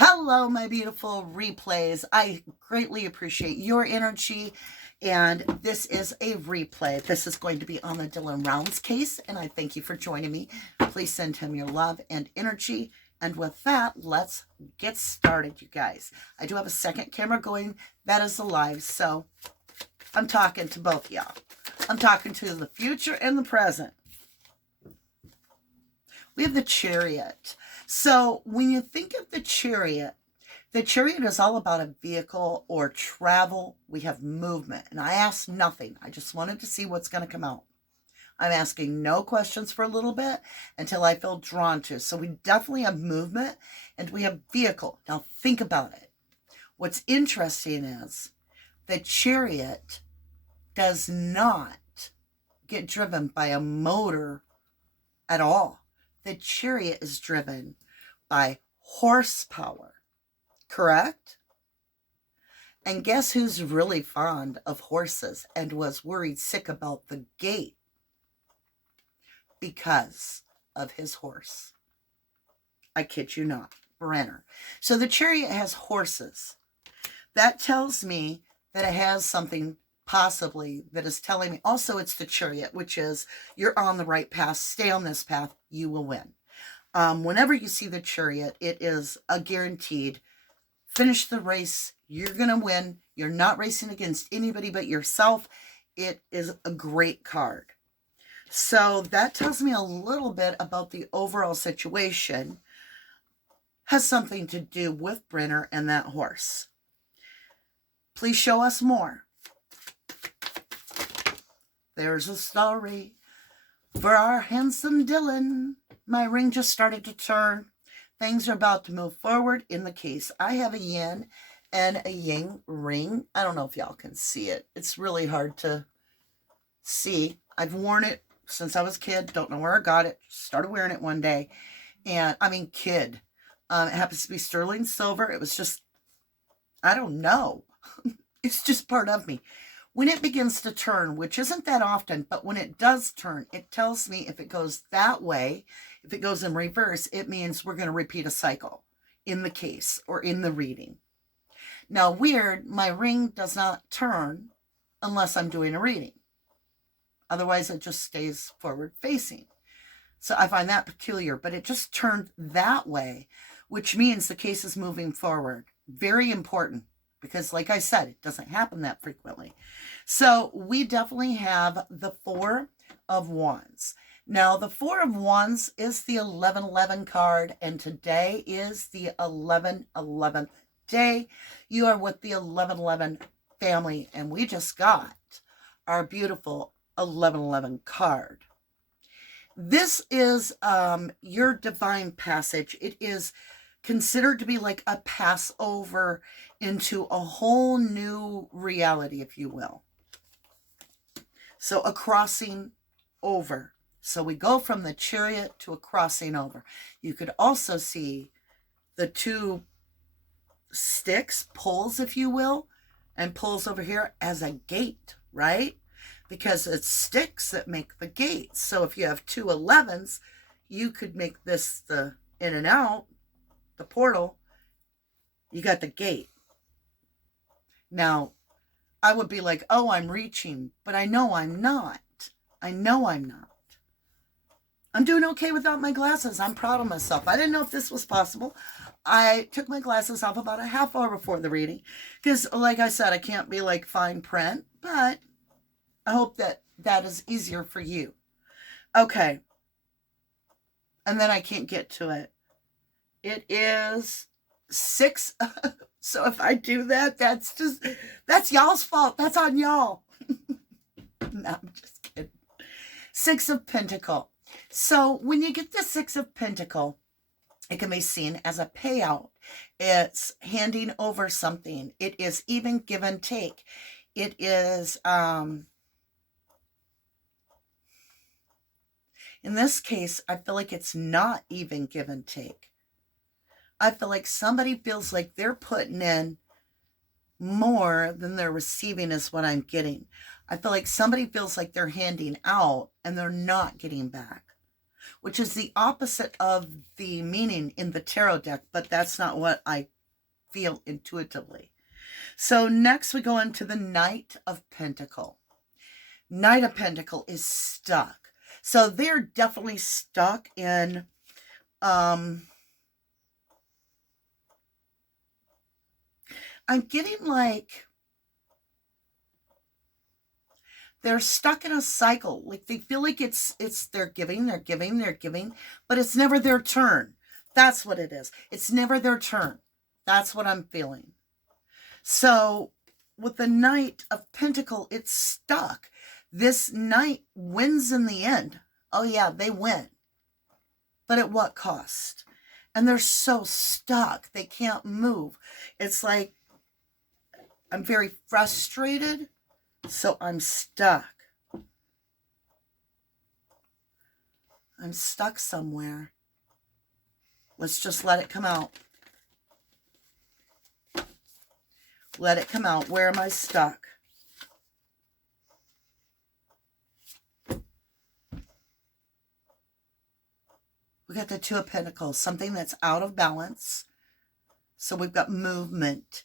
Hello, my beautiful replays. I greatly appreciate your energy. And this is a replay. This is going to be on the Dylan Rounds case. And I thank you for joining me. Please send him your love and energy. And with that, let's get started, you guys. I do have a second camera going that is alive. So I'm talking to both y'all. I'm talking to the future and the present. We have the Chariot. So when you think of the Chariot is all about a vehicle or travel. We have movement. And I asked nothing. I just wanted to see what's going to come out. I'm asking no questions for a little bit until I feel drawn to. So we definitely have movement and we have vehicle. Now think about it. What's interesting is the Chariot does not get driven by a motor at all. The Chariot is driven by horsepower, correct? And guess who's really fond of horses and was worried sick about the gait? Because of his horse. I kid you not, Brenner. So the Chariot has horses. That tells me that it has something possibly that is telling me. Also, it's the Chariot, which is you're on the right path. Stay on this path. You will win. Whenever you see the Chariot, it is a guaranteed finish the race. You're going to win. You're not racing against anybody but yourself. It is a great card. So that tells me a little bit about the overall situation. Has something to do with Brenner and that horse. Please show us more. There's a story for our handsome Dylan. My ring just started to turn. Things are about to move forward in the case. I have a yin and a yang ring. I don't know if y'all can see it. It's really hard to see. I've worn it since I was a kid. Don't know where I got it. Started wearing it one day. And I mean, kid. It happens to be sterling silver. It was just, I don't know. It's just part of me. When it begins to turn, which isn't that often, but when it does turn, it tells me if it goes that way, if it goes in reverse, it means we're going to repeat a cycle in the case or in the reading. Now, weird, my ring does not turn unless I'm doing a reading. Otherwise, it just stays forward facing. So I find that peculiar, but it just turned that way, which means the case is moving forward. Very important. Because like I said, it doesn't happen that frequently. So we definitely have the Four of Wands. Now, the Four of Wands is the 1111 card, and today is the 11/11th day. You are with the 1111 family, and we just got our beautiful 1111 card. This is your divine passage. It is considered to be like a passover into a whole new reality, if you will. So a crossing over. So we go from the Chariot to a crossing over. You could also see the two sticks, poles, if you will, and poles over here as a gate, right? Because it's sticks that make the gate. So if you have two 11s, you could make this the in and out, the portal. You got the gate. Now, I would be like, oh, I'm reaching, but I know I'm not. I know I'm not. I'm doing okay without my glasses. I'm proud of myself. I didn't know if this was possible. I took my glasses off about a half hour before the reading because, like I said, I can't be like fine print, but I hope that that is easier for you. Okay. And then I can't get to it. It is 6. So if I do that, that's y'all's fault. That's on y'all. No, I'm just kidding. 6 of Pentacle. So when you get the 6 of Pentacle, it can be seen as a payout. It's handing over something. It is even give and take. It is, in this case, I feel like it's not even give and take. I feel like somebody feels like they're putting in more than they're receiving is what I'm getting. I feel like somebody feels like they're handing out and they're not getting back. which is the opposite of the meaning in the tarot deck, but that's not what I feel intuitively. So next we go into the Knight of Pentacle. Knight of Pentacle is stuck. So they're definitely stuck in I'm getting like they're stuck in a cycle. Like they feel like it's they're giving, but it's never their turn. That's what it is. It's never their turn. That's what I'm feeling. So with the Knight of Pentacle, it's stuck. This knight wins in the end. Oh yeah, they win. But at what cost? And they're so stuck. They can't move. It's like I'm very frustrated, so I'm stuck. I'm stuck somewhere. Let's just let it come out. Let it come out. Where am I stuck? We got the Two of Pentacles, something that's out of balance. So we've got movement.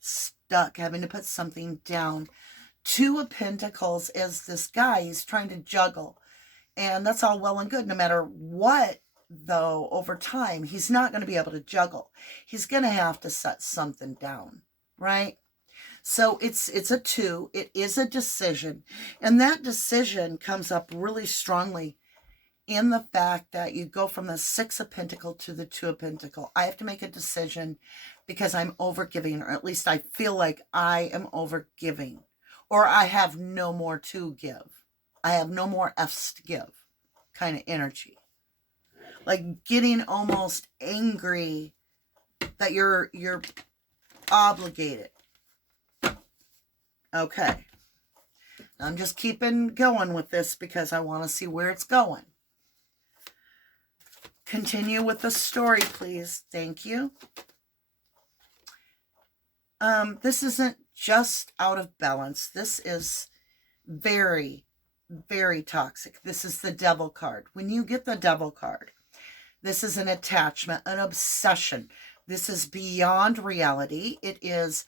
Stuck, having to put something down. Two of Pentacles is this guy, he's trying to juggle. And that's all well and good. No matter what, though, over time, he's not going to be able to juggle. He's going to have to set something down, right? So it's a two. It is a decision. And that decision comes up really strongly in the fact that you go from the Six of Pentacles to the Two of Pentacles. I have to make a decision because I'm overgiving, or at least I feel like I am overgiving, or I have no more to give. I have no more F's to give kind of energy. Like getting almost angry that you're obligated. Okay. I'm just keeping going with this because I want to see where it's going. Continue with the story, please. Thank you. This isn't just out of balance. This is very, very toxic. This is the Devil card. When you get the Devil card, this is an attachment, an obsession. This is beyond reality. It is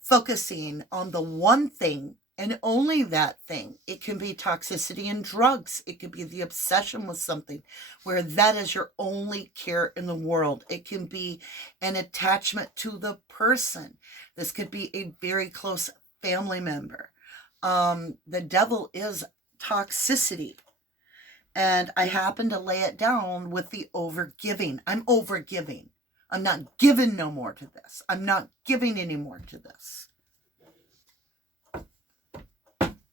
focusing on the one thing and only that thing. It can be toxicity and drugs. It could be the obsession with something where that is your only care in the world. It can be an attachment to the person. This could be a very close family member. The Devil is toxicity. And I happen to lay it down with the overgiving. I'm overgiving. I'm not giving no more to this. I'm not giving any more to this.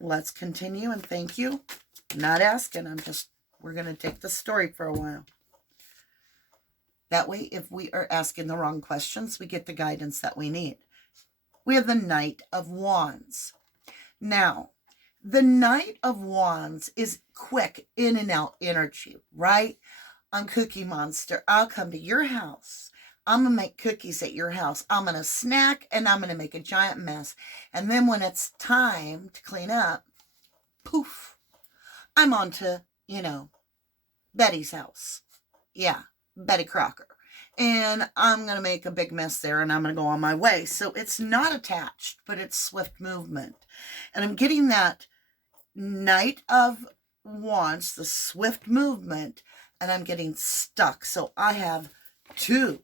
Let's continue, and thank you. Not asking. We're going to take the story for a while. That way, if we are asking the wrong questions, we get the guidance that we need. We have the Knight of Wands. Now, the Knight of Wands is quick in and out energy, right? I'm Cookie Monster. I'll come to your house. I'm going to make cookies at your house. I'm going to snack and I'm going to make a giant mess. And then when it's time to clean up, poof, I'm on to, Betty's house. Yeah, Betty Crocker. And I'm going to make a big mess there and I'm going to go on my way. So it's not attached, but it's swift movement. And I'm getting that Knight of Wands, the swift movement, and I'm getting stuck. So I have two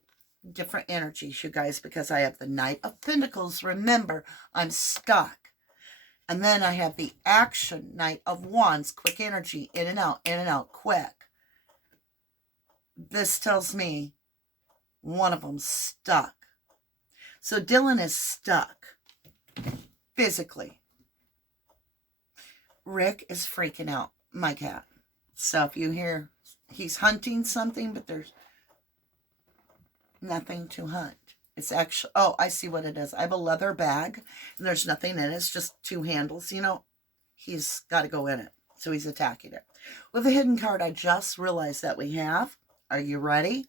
different energies, you guys, because I have the Knight of Pentacles. Remember, I'm stuck. And then I have the action Knight of Wands, quick energy, in and out, quick. This tells me one of them's stuck. So Dylan is stuck physically. Rick is freaking out, my cat. So if you hear he's hunting something, but there's nothing to hunt. It's actually, oh, I see what it is. I have a leather bag and there's nothing in it. It's just two handles. He's got to go in it. So he's attacking it. With a hidden card, I just realized that we have. Are you ready?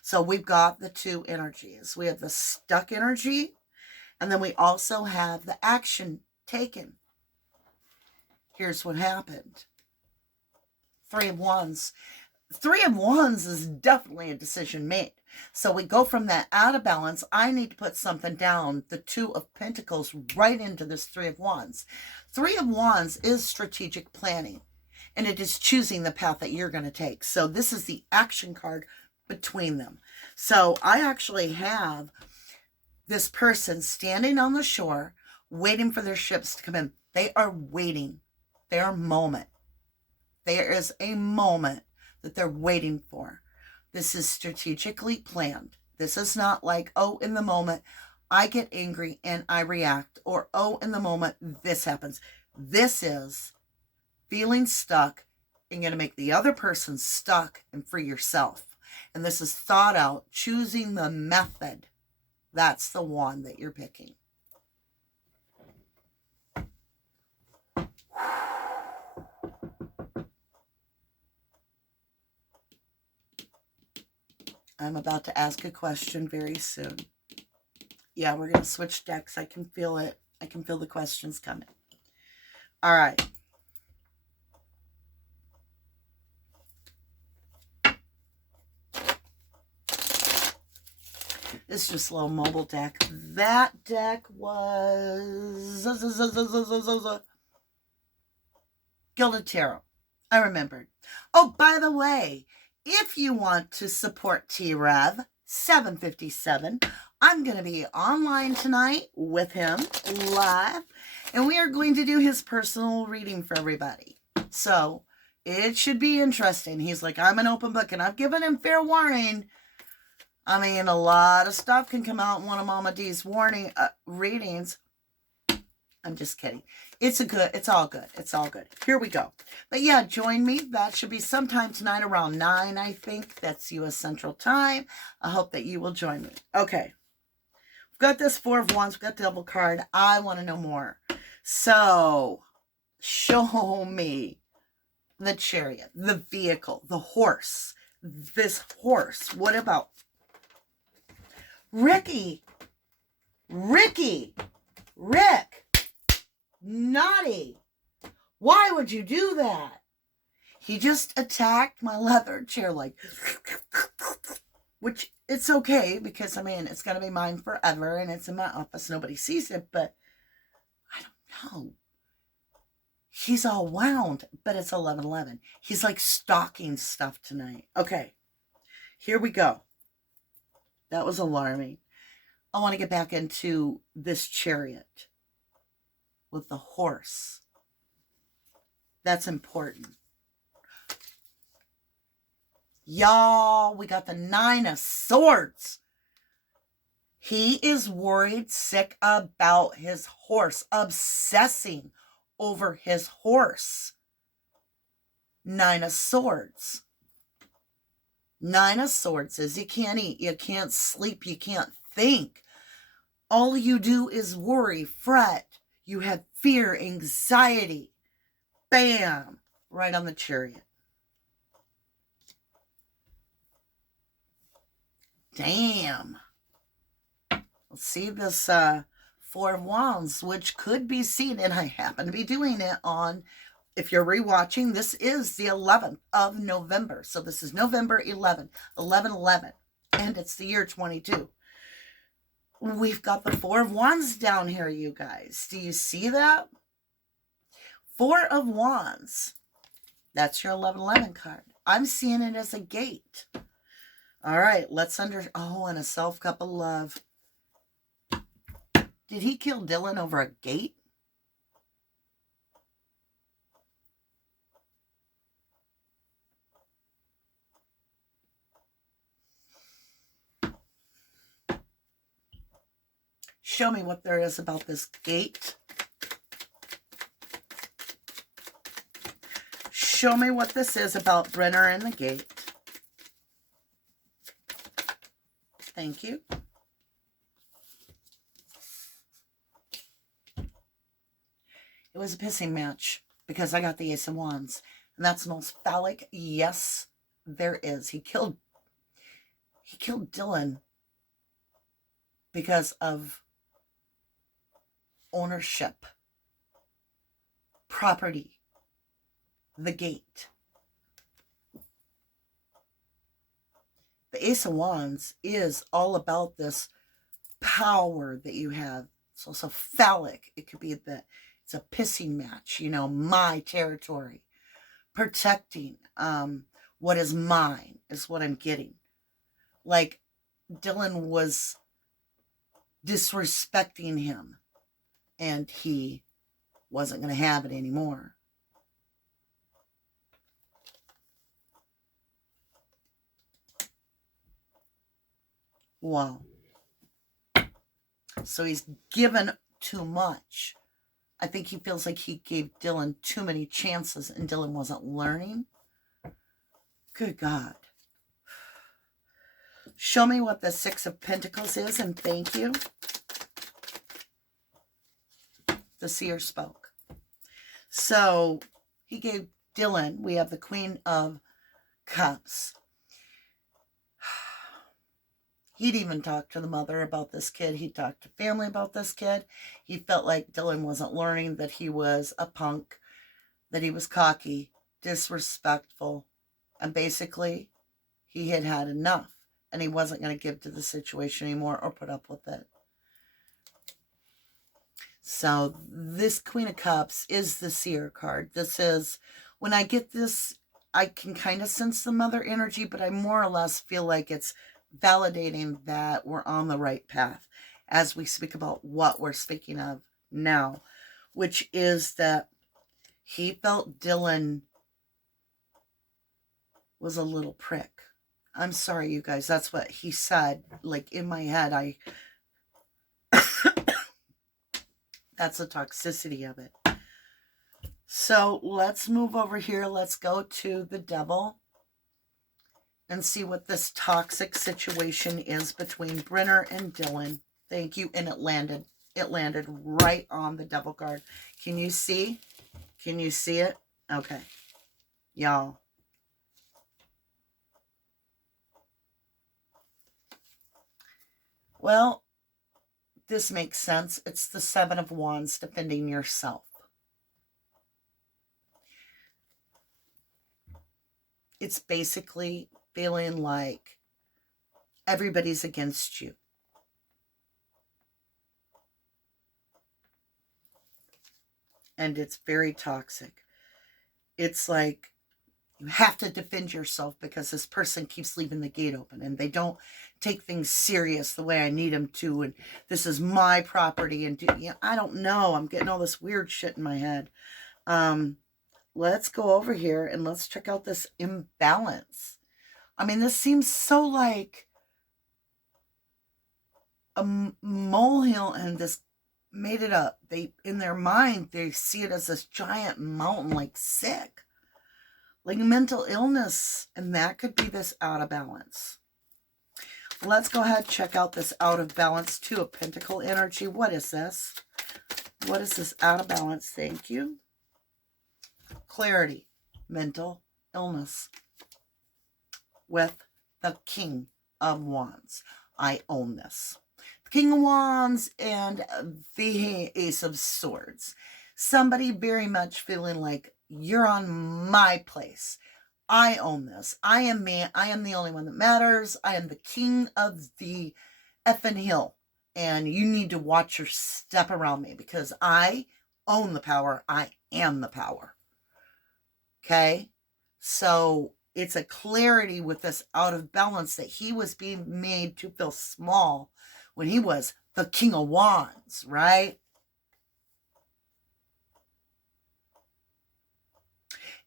So we've got the two energies. We have the stuck energy, and then we also have the action taken. Here's what happened. Three of Wands. Three of Wands is definitely a decision made. So we go from that out of balance. I need to put something down. The Two of Pentacles right into this Three of Wands. Three of Wands is strategic planning. And it is choosing the path that you're going to take. So this is the action card between them. So I actually have this person standing on the shore waiting for their ships to come in. They are waiting. Their moment. There is a moment that they're waiting for. This is strategically planned. This is not like, oh, in the moment, I get angry and I react. Or, oh, in the moment, this happens. This is feeling stuck and going to make the other person stuck and free yourself. And this is thought out, choosing the method. That's the one that you're picking. I'm about to ask a question very soon. Yeah, we're going to switch decks. I can feel it. I can feel the questions coming. All right. This is just a little mobile deck. That deck was Gilded Tarot. I remembered. Oh, by the way, if you want to support T-Rev 757, I'm going to be online tonight with him live, and we are going to do his personal reading for everybody. So it should be interesting. He's like, I'm an open book, and I've given him fair warning. I mean, a lot of stuff can come out in one of Mama D's warning readings. I'm just kidding. It's all good. It's all good. Here we go. But yeah, join me. That should be sometime tonight around 9, I think. That's U.S. Central Time. I hope that you will join me. Okay. We've got this Four of Wands. We've got the double card. I want to know more. So, show me the Chariot, the vehicle, the horse. This horse. What about Rick, naughty. Why would you do that? He just attacked my leather chair like, which it's okay because, I mean, it's going to be mine forever and it's in my office. Nobody sees it, but I don't know. He's all wound, but it's 11:11. He's like stalking stuff tonight. Okay, here we go. That was alarming. I want to get back into this Chariot with the horse. That's important. Y'all, we got the Nine of Swords. He is worried, sick about his horse, obsessing over his horse. Nine of Swords. Nine of Swords is you can't eat, you can't sleep, you can't think. All you do is worry, fret. You have fear, anxiety. Bam! Right on the Chariot. Damn. Let's see this Four of Wands, which could be seen, and I happen to be doing it on, if you're rewatching, this is the 11th of November. So this is November 11th, 11/11, and it's the year 22. We've got the Four of Wands down here, you guys. Do you see that? Four of Wands. That's your 11/11 card. I'm seeing it as a gate. All right, let's oh, and a self-cup of love. Did he kill Dylan over a gate? Show me what there is about this gate. Show me what this is about Brenner and the gate. Thank you. It was a pissing match because I got the Ace of Wands. And that's the most phallic yes there is. He killed Dylan because of ownership, property, the gate. The Ace of Wands is all about this power that you have. It's also phallic. It could be that it's a pissing match, you know, my territory. Protecting what is mine is what I'm getting. Like Dylan was disrespecting him and he wasn't going to have it anymore. Wow. So he's given too much. I think he feels like he gave Dylan too many chances and Dylan wasn't learning. Good God. Show me what the Six of Pentacles is, and thank you. The Seer spoke. So he gave Dylan, we have the Queen of Cups. He'd even talked to the mother about this kid. He talked to family about this kid. He felt like Dylan wasn't learning, that he was a punk, that he was cocky, disrespectful, and basically he had had enough and he wasn't going to give to the situation anymore or put up with it. So this Queen of Cups is the Seer card. This is, when I get this, I can kind of sense the mother energy, but I more or less feel like it's validating that we're on the right path as we speak about what we're speaking of now, which is that he felt Dylan was a little prick. I'm sorry, you guys. That's what he said. Like, in my head, that's the toxicity of it. So let's move over here. Let's go to the Devil and see what this toxic situation is between Brenner and Dylan. Thank you. And it landed. It landed right on the Devil card. Can you see? Can you see it? Okay. Y'all. Well, this makes sense. It's the Seven of Wands, defending yourself. It's basically feeling like everybody's against you. And it's very toxic. It's like you have to defend yourself because this person keeps leaving the gate open and they don't take things serious the way I need them to. And this is my property. And I don't know. I'm getting all this weird shit in my head. Let's go over here and let's check out this imbalance. I mean, this seems so like a molehill, and this made it up. They, in their mind, they see it as this giant mountain, like sick, like mental illness, and that could be this out of balance. Let's go ahead and check out this out of balance. Two of Pentacle energy. What is this? What is this out of balance? Thank you. Clarity, mental illness. With the King of Wands. I own this. The King of Wands and the Ace of Swords. Somebody very much feeling like you're on my place. I own this. I am me. I am the only one that matters. I am the king of the effing hill. And you need to watch your step around me because I own the power. I am the power. Okay? So it's a clarity with this out of balance that he was being made to feel small when he was the King of Wands, right?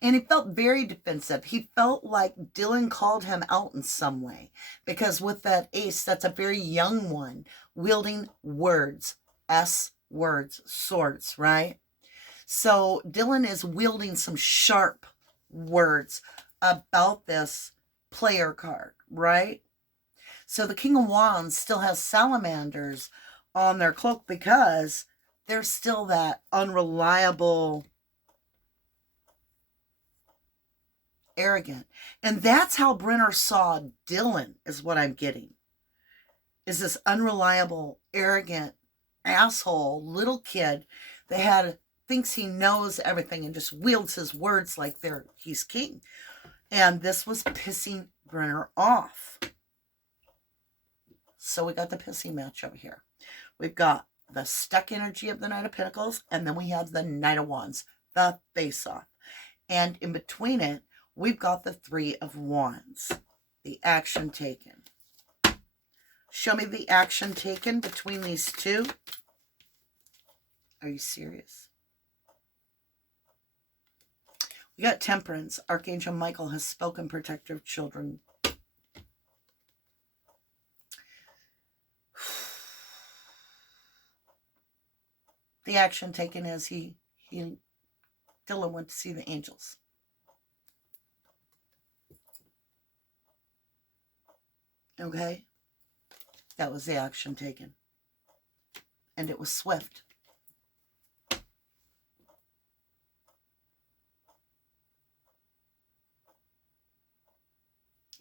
And he felt very defensive. He felt like Dylan called him out in some way. Because with that ace, that's a very young one, wielding words. S-words, swords, right? So Dylan is wielding some sharp words about this player card, right? So the King of Wands still has salamanders on their cloak because there's still that unreliable, arrogant. And that's how Brenner saw Dylan, is what I'm getting. Is this unreliable, arrogant, asshole, little kid that thinks he knows everything and just wields his words like he's king. And this was pissing Brenner off. So we got the pissing match over here. We've got the stuck energy of the Knight of Pentacles, and then we have the Knight of Wands, the face-off. And in between it, we've got the Three of Wands, the action taken. Show me the action taken between these two. Are you serious? We got Temperance. Archangel Michael has spoken, protector of children. The action taken is Dylan went to see the angels. Okay? That was the action taken. And it was swift.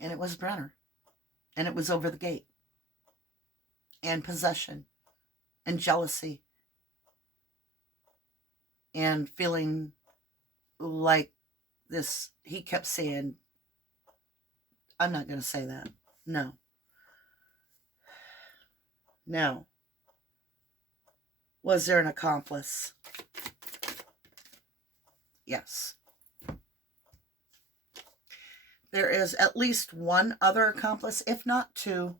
And it was Brenner. And it was over the gate. And possession. And jealousy. And feeling like this, he kept saying, I'm not going to say that. No. No. Was there an accomplice? Yes. There is at least one other accomplice, if not two,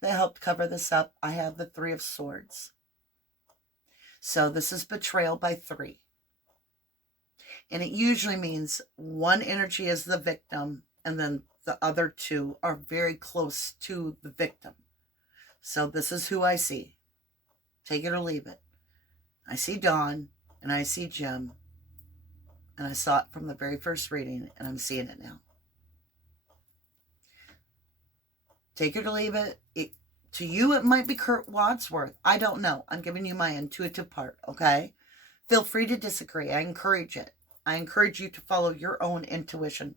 that helped cover this up. I have the Three of Swords. So this is betrayal by three. And it usually means one energy is the victim, and then the other two are very close to the victim. So this is who I see. Take it or leave it. I see Dawn, and I see Jim. And I saw it from the very first reading, and I'm seeing it now. Take it or leave it. To you, it might be Kurt Wadsworth. I don't know. I'm giving you my intuitive part, okay? Feel free to disagree. I encourage it. I encourage you to follow your own intuition.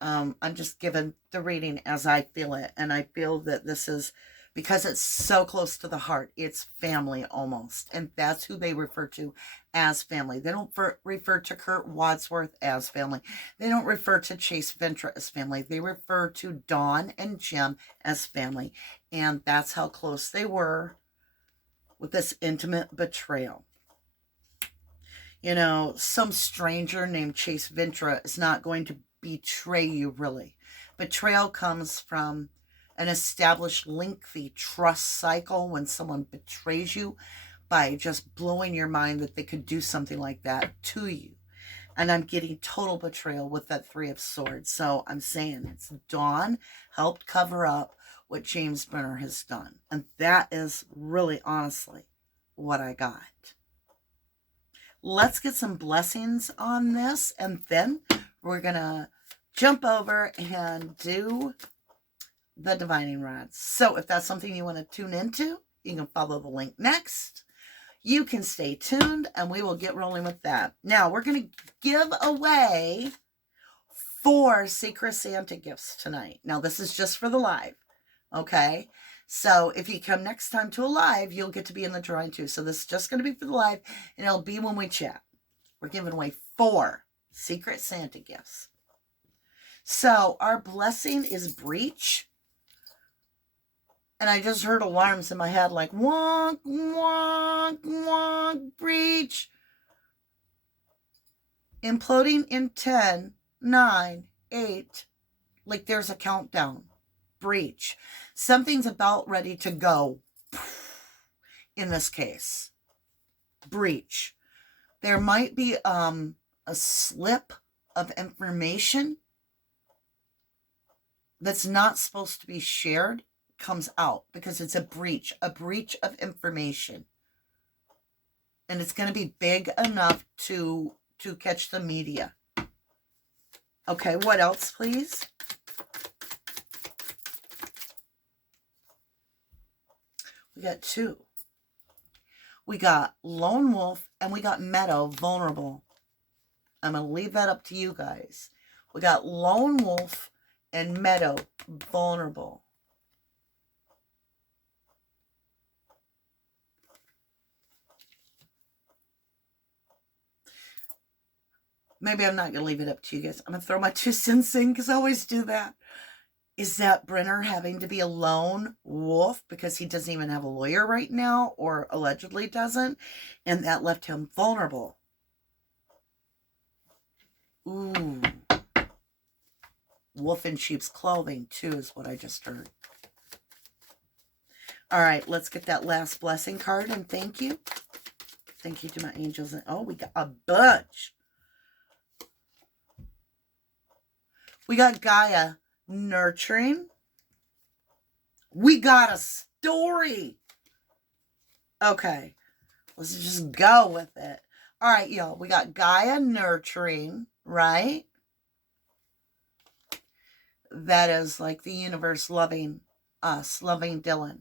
I'm just giving the reading as I feel it. And I feel that this is, because it's so close to the heart, it's family almost. And that's who they refer to as family. They don't refer to Kurt Wadsworth as family. They don't refer to Chase Ventura as family. They refer to Dawn and Jim as family. And that's how close they were with this intimate betrayal. You know, some stranger named Chase Ventura is not going to betray you, really. Betrayal comes from an established lengthy trust cycle when someone betrays you by just blowing your mind that they could do something like that to you. And I'm getting total betrayal with that Three of Swords. So I'm saying it's Dawn helped cover up what James Brenner has done. And that is really, honestly, what I got. Let's get some blessings on this, and then we're going to jump over and do the divining rods. So if that's something you want to tune into, you can follow the link next. You can stay tuned, and we will get rolling with that. Now, we're going to give away 4 Secret Santa gifts tonight. Now, this is just for the live, okay? So if you come next time to a live, you'll get to be in the drawing too. So this is just going to be for the live, and it'll be when we chat. We're giving away 4 Secret Santa gifts. So our blessing is breach. And I just heard alarms in my head like, wonk, wonk, wonk, breach. Imploding in 10, 9, 8, like there's a countdown. Breach. Something's about ready to go in this case. Breach. There might be a slip of information that's not supposed to be shared comes out because it's a breach of information. And it's going to be big enough to catch the media. Okay, what else, please? We got 2. We got Lone Wolf and we got Meadow Vulnerable. I'm going to leave that up to you guys. We got Lone Wolf and Meadow Vulnerable. Maybe I'm not going to leave it up to you guys. I'm going to throw my 2 cents in because I always do that. Is that Brenner having to be a lone wolf because he doesn't even have a lawyer right now, or allegedly doesn't, and that left him vulnerable? Ooh. Wolf in sheep's clothing, too, is what I just heard. All right, let's get that last blessing card, and thank you. Thank you to my angels. And oh, we got a bunch. We got Gaia nurturing. We got a story. Okay, let's just go with it. All right, y'all, we got Gaia nurturing, right? That is like the universe loving us, loving Dylan.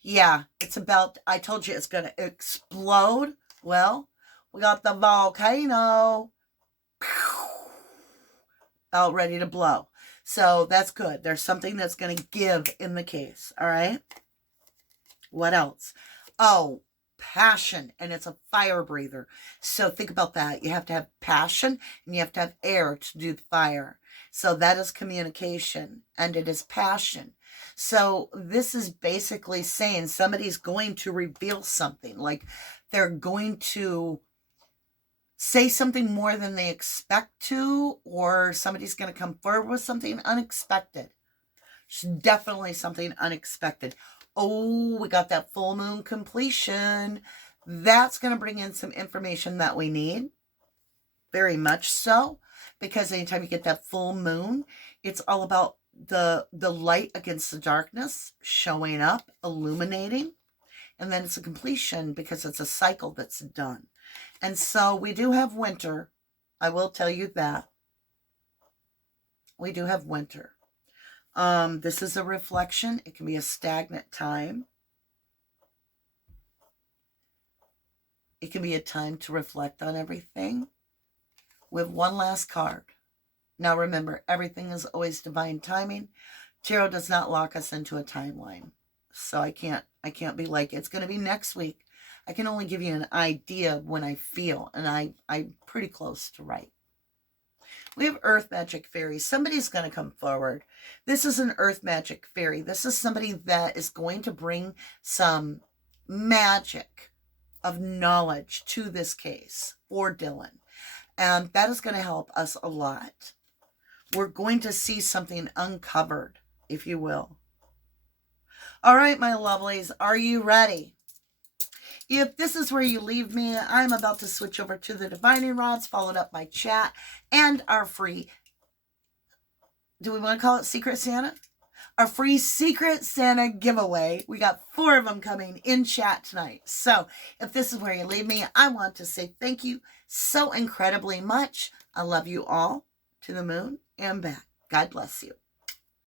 Yeah, it's about, I told you it's going to explode. Well, we got the volcano out ready to blow. So that's good. There's something that's going to give in the case. All right. What else? Oh, passion. And it's a fire breather. So think about that. You have to have passion and you have to have air to do the fire. So that is communication and it is passion. So this is basically saying somebody's going to reveal something. Like they're going to say something more than they expect to, or somebody's going to come forward with something unexpected. It's definitely something unexpected. Oh, we got that full moon completion. That's going to bring in some information that we need. Very much so. Because anytime you get that full moon, it's all about the light against the darkness showing up, illuminating. And then it's a completion because it's a cycle that's done. And so we do have winter. I will tell you that. We do have winter. This is a reflection. It can be a stagnant time. It can be a time to reflect on everything. With one last card. Now remember, everything is always divine timing. Tarot does not lock us into a timeline. So I can't be like, it's going to be next week. I can only give you an idea of when I feel, and I'm pretty close to right. We have Earth Magic Fairy. Somebody's going to come forward. This is an Earth Magic Fairy. This is somebody that is going to bring some magic of knowledge to this case for Dylan. And that is going to help us a lot. We're going to see something uncovered, if you will. All right, my lovelies, are you ready? If this is where you leave me, I'm about to switch over to the Divining Rods, followed up by chat, and our free, do we want to call it Secret Santa? Our free Secret Santa giveaway. We got 4 of them coming in chat tonight. So if this is where you leave me, I want to say thank you so incredibly much. I love you all to the moon and back. God bless you.